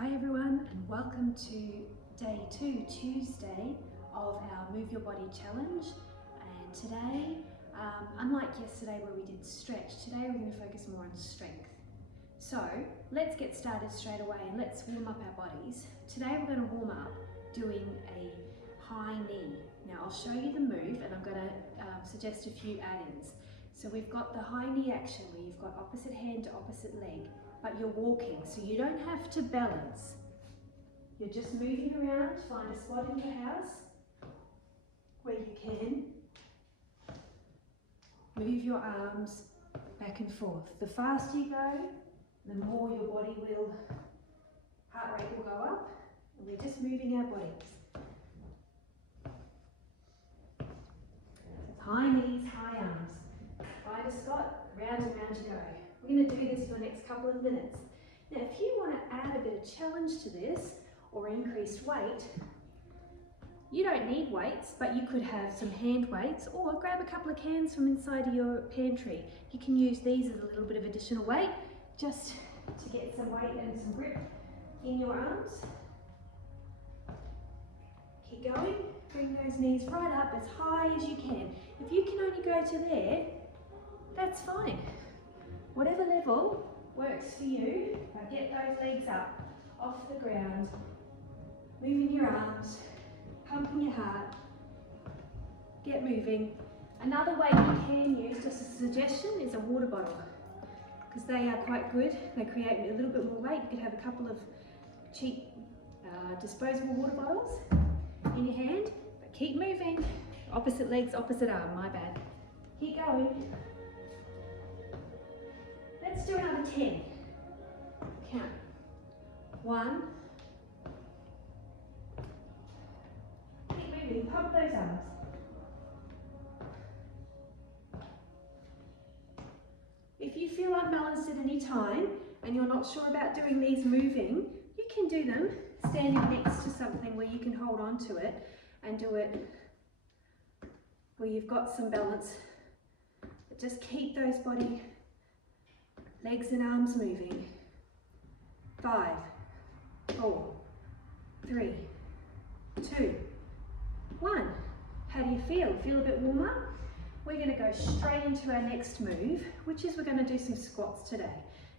Hi everyone, and welcome to day 2, Tuesday of our Move Your Body Challenge. And today, unlike yesterday where we did stretch, today we're going to focus more on strength. So let's get started straight away and let's warm up our bodies. Today we're going to warm up doing a high knee. Now I'll show you the move and I'm going to suggest a few add-ins. So we've got the high knee action where you've got opposite hand to opposite leg, but you're walking, so you don't have to balance. You're just moving around. Find a spot in your house where you can move your arms back and forth. The faster you go, the more your body will, heart rate will go up, and we're just moving our bodies. High knees, high arms. Find a spot, round and round you go. We're going to do this for the next couple of minutes. Now, if you want to add a bit of challenge to this or increased weight, you don't need weights, but you could have some hand weights or grab a couple of cans from inside of your pantry. You can use these as a little bit of additional weight just to get some weight and some grip in your arms. Keep going. Bring those knees right up as high as you can. If you can only go to there, that's fine. Whatever level works for you, but get those legs up off the ground, moving your arms, pumping your heart, get moving. Another way you can use, just a suggestion, is a water bottle, because they are quite good. They create a little bit more weight. You could have a couple of cheap disposable water bottles in your hand, but keep moving. Opposite legs, opposite arm, my bad. Keep going. Let's do another 10. Count. 1. Keep moving, pump those arms. If you feel unbalanced at any time and you're not sure about doing these moving, you can do them standing next to something where you can hold on to it and do it where you've got some balance. But just keep those body, legs and arms moving. 5, 4, 3, 2, 1. How do you feel? Feel a bit warmer? We're going to go straight into our next move, which is we're going to do some squats today.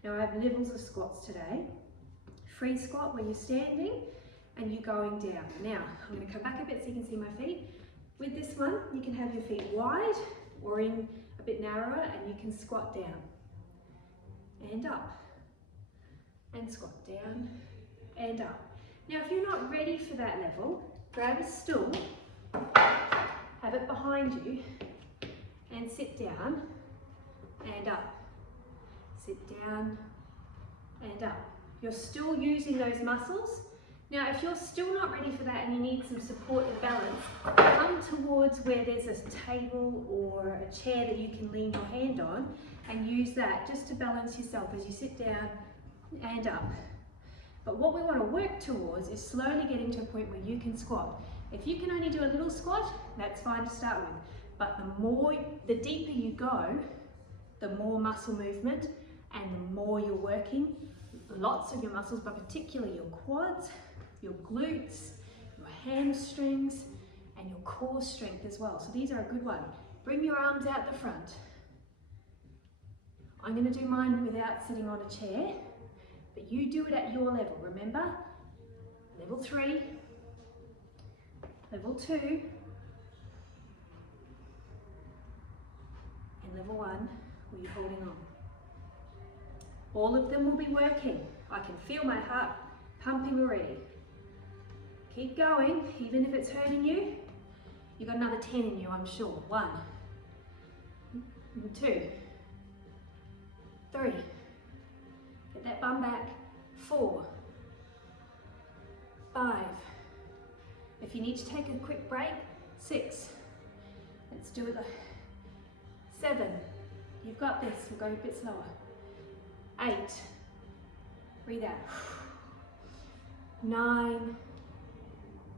Now I have levels of squats today. Free squat where you're standing and you're going down. Now I'm going to come back a bit so you can see my feet. With this one, you can have your feet wide or in a bit narrower and you can squat down and up and squat down and up. Now if you're not ready for that level, grab a stool, have it behind you and sit down and up. Sit down and up. You're still using those muscles. Now if you're still not ready for that and you need some support and balance, come towards where there's a table or a chair that you can lean your hand on and use that just to balance yourself as you sit down and up. But what we want to work towards is slowly getting to a point where you can squat. If you can only do a little squat, that's fine to start with. But the deeper you go, the more muscle movement and the more you're working lots of your muscles, but particularly your quads, your glutes, your hamstrings, and your core strength as well. So these are a good one. Bring your arms out the front. I'm going to do mine without sitting on a chair, but you do it at your level. Remember, level 3, level 2, and level 1, where you're holding on. All of them will be working. I can feel my heart pumping already. Keep going, even if it's hurting you. You've got another 10 in you, I'm sure. 1, 2, 3. Get that bum back. 4, 5. If you need to take a quick break, 6. Let's do it. 7. You've got this. We'll go a bit slower. 8. Breathe out. 9.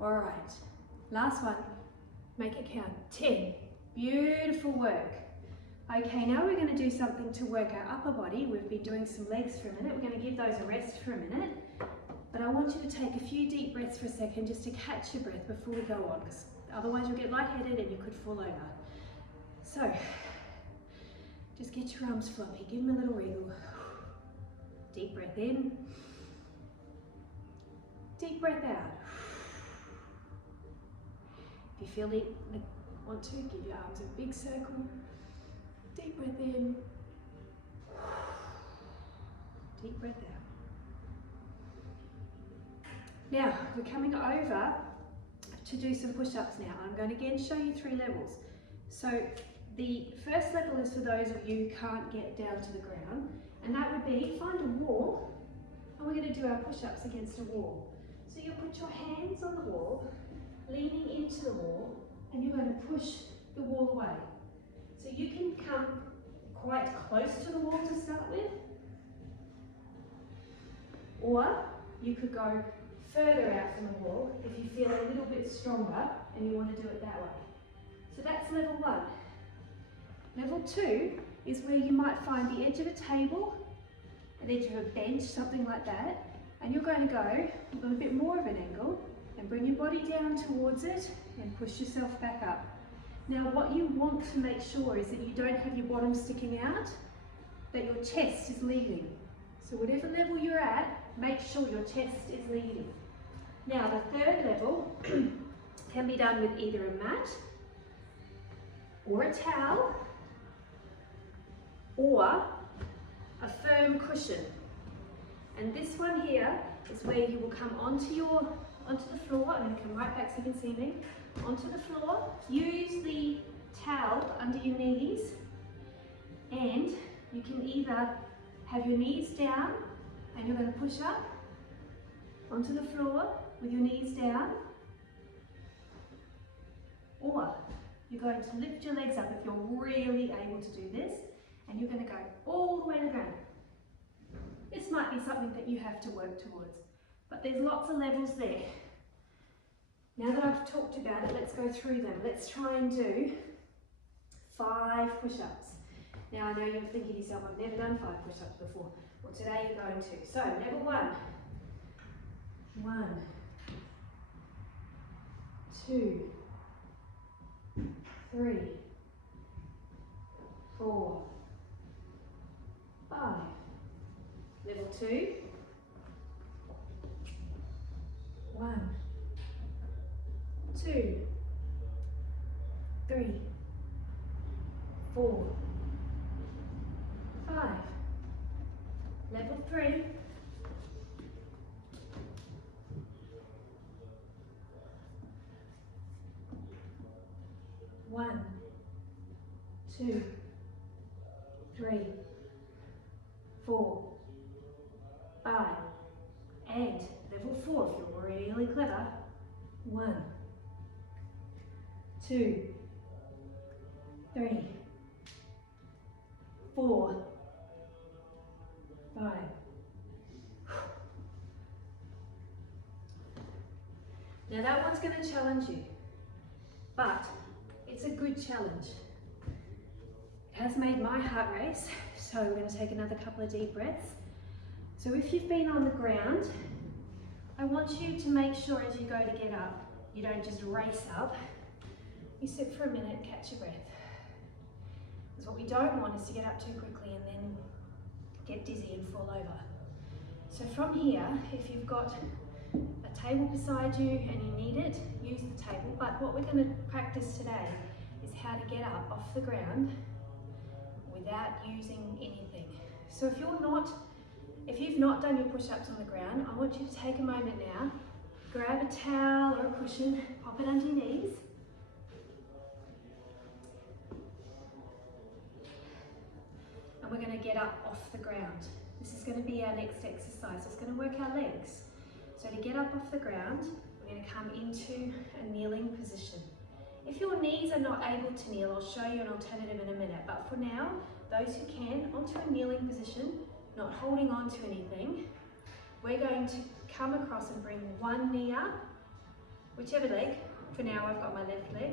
All right. Last one. Make it count. 10. Beautiful work. Okay, now we're going to do something to work our upper body. We've been doing some legs for a minute. We're going to give those a rest for a minute. But I want you to take a few deep breaths for a second just to catch your breath before we go on, because otherwise you'll get lightheaded and you could fall over. So, just get your arms floppy, give them a little wriggle. Deep breath in. Deep breath out. If you feel it, want to, give your arms a big circle. Deep breath in. Deep breath out. Now, we're coming over to do some push-ups now. I'm going to again show you 3 levels. So the first level is for those of you who can't get down to the ground, and that would be find a wall, and we're going to do our push-ups against a wall. So you'll put your hands on the wall, leaning into the wall, and you're going to push the wall away. So you can come quite close to the wall to start with, or you could go further out from the wall if you feel a little bit stronger and you want to do it that way. So that's level 1. Level 2 is where you might find the edge of a table, an edge of a bench, something like that, and you're going to go with a bit more of an angle and bring your body down towards it and push yourself back up. Now what you want to make sure is that you don't have your bottom sticking out, that your chest is leading. So whatever level you're at, make sure your chest is leading. Now the 3rd level can be done with either a mat or a towel or a firm cushion. And this one here is where you will come onto the floor. I'm going to come right back so you can see me. Onto the floor, use the towel under your knees, and you can either have your knees down and you're going to push up onto the floor with your knees down, or you're going to lift your legs up if you're really able to do this, and you're going to go all the way to the ground. This might be something that you have to work towards, but there's lots of levels there. Now that I've talked about it, let's go through them. Let's try and do 5 push-ups. Now I know you're thinking to yourself, I've never done 5 push-ups before. Well, today you're going to. So, level 1. 1, 2, 3, 4, 5. Level 2. 1, 2, 3, 4, 5. Level 3. 1, 2, 3, 4, 5. And level 4 if you're really clever. 1, 2, 3, 4, 5. Now that one's going to challenge you, but it's a good challenge. It has made my heart race, so we're going to take another couple of deep breaths. So if you've been on the ground, I want you to make sure as you go to get up, you don't just race up. You sit for a minute, catch your breath. Because what we don't want is to get up too quickly and then get dizzy and fall over. So from here, if you've got a table beside you and you need it, use the table. But what we're going to practice today is how to get up off the ground without using anything. So if you've not done your push-ups on the ground, I want you to take a moment now, grab a towel or a cushion, pop it under your knees. And we're going to get up off the ground. This is going to be our next exercise. It's going to work our legs. So to get up off the ground, we're going to come into a kneeling position. If your knees are not able to kneel, I'll show you an alternative in a minute. But for now, those who can, onto a kneeling position, not holding on to anything, we're going to come across and bring one knee up, whichever leg. For now, I've got my left leg.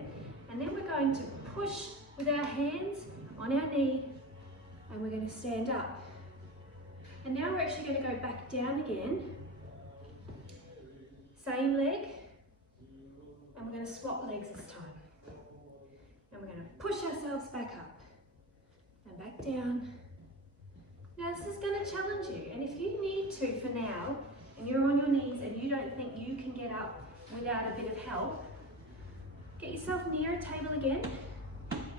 And then we're going to push with our hands on our knee, and we're going to stand up. And now we're actually going to go back down again, Same leg, and we're going to swap legs this time. And we're going to push ourselves back up and back down. Now this is going to challenge you, and if you need to for now, and you're on your knees and you don't think you can get up without a bit of help, get yourself near a table again,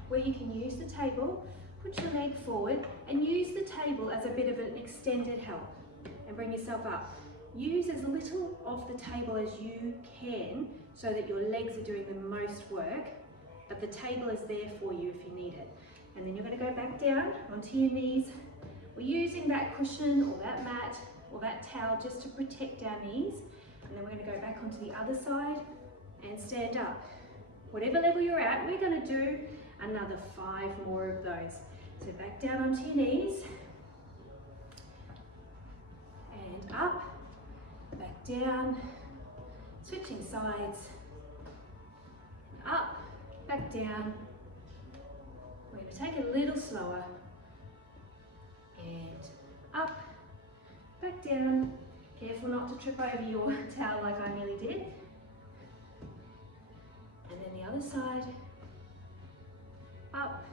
where you can use the table, put your leg forward, and use the table as a bit of an extended help, and bring yourself up. Use as little of the table as you can so that your legs are doing the most work, but the table is there for you if you need it. And then you're going to go back down onto your knees. We're using that cushion or that mat or that towel just to protect our knees. And then we're going to go back onto the other side and stand up. Whatever level you're at, we're going to do another 5 more of those. So back down onto your knees and up. Back down, switching sides, up, back down. We're going to take it a little slower, and up, back down. Careful not to trip over your towel like I nearly did. And then the other side, up,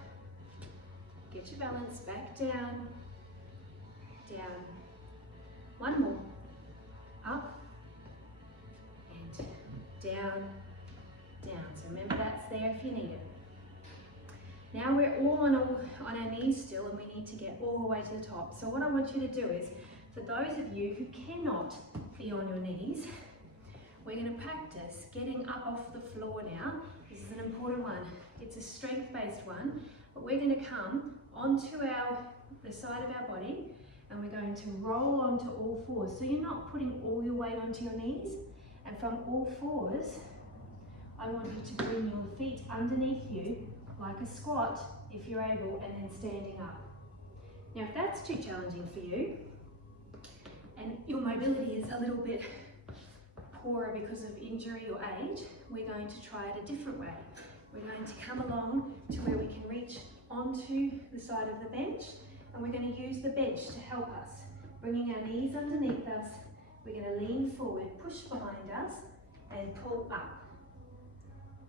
get your balance, back down, down. One more. Up and down, down. So remember that's there if you need it. Now we're all on our knees still, and we need to get all the way to the top. So what I want you to do is, for those of you who cannot be on your knees, we're going to practice getting up off the floor now. This is an important one. It's a strength-based one, but we're going to come onto the side of our body, and we're going to roll onto all fours. So you're not putting all your weight onto your knees. And from all fours, I want you to bring your feet underneath you like a squat if you're able, and then standing up. Now if that's too challenging for you, and your mobility is a little bit poorer because of injury or age, we're going to try it a different way. We're going to come along to where we can reach onto the side of the bench, and we're going to use the bench to help us, bringing our knees underneath us. We're going to lean forward, push behind us, and pull up.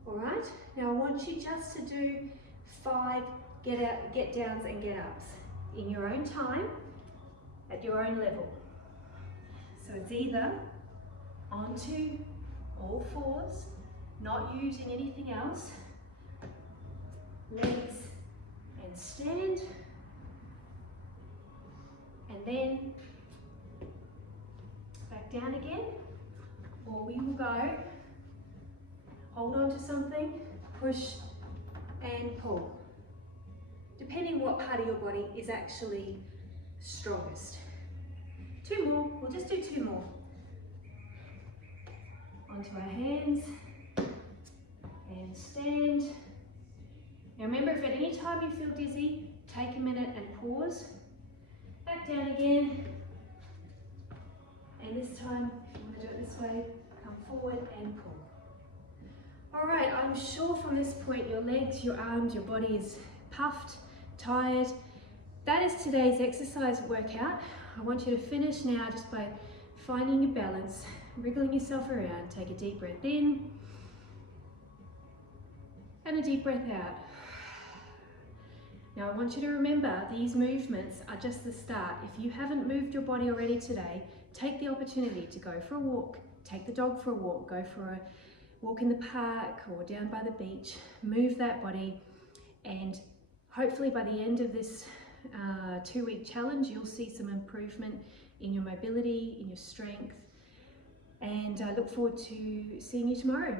All right, now I want you just to do 5 get downs and get ups in your own time, at your own level. So it's either onto all fours, not using anything else, legs and stand, and then back down again, or we will go, hold on to something, push and pull, depending what part of your body is actually strongest. 2 more, we'll just do 2 more. Onto our hands and stand. Now remember, if at any time you feel dizzy, take a minute and pause. Back down again. And this time, if you want to do it this way, come forward and pull. All right, I'm sure from this point your legs, your arms, your body is puffed, tired. That is today's exercise workout. I want you to finish now just by finding your balance, wriggling yourself around. Take a deep breath in and a deep breath out. Now I want you to remember these movements are just the start. If you haven't moved your body already today, take the opportunity to go for a walk, take the dog for a walk, go for a walk in the park or down by the beach, move that body, and hopefully by the end of this 2-week challenge, you'll see some improvement in your mobility, in your strength, and I look forward to seeing you tomorrow.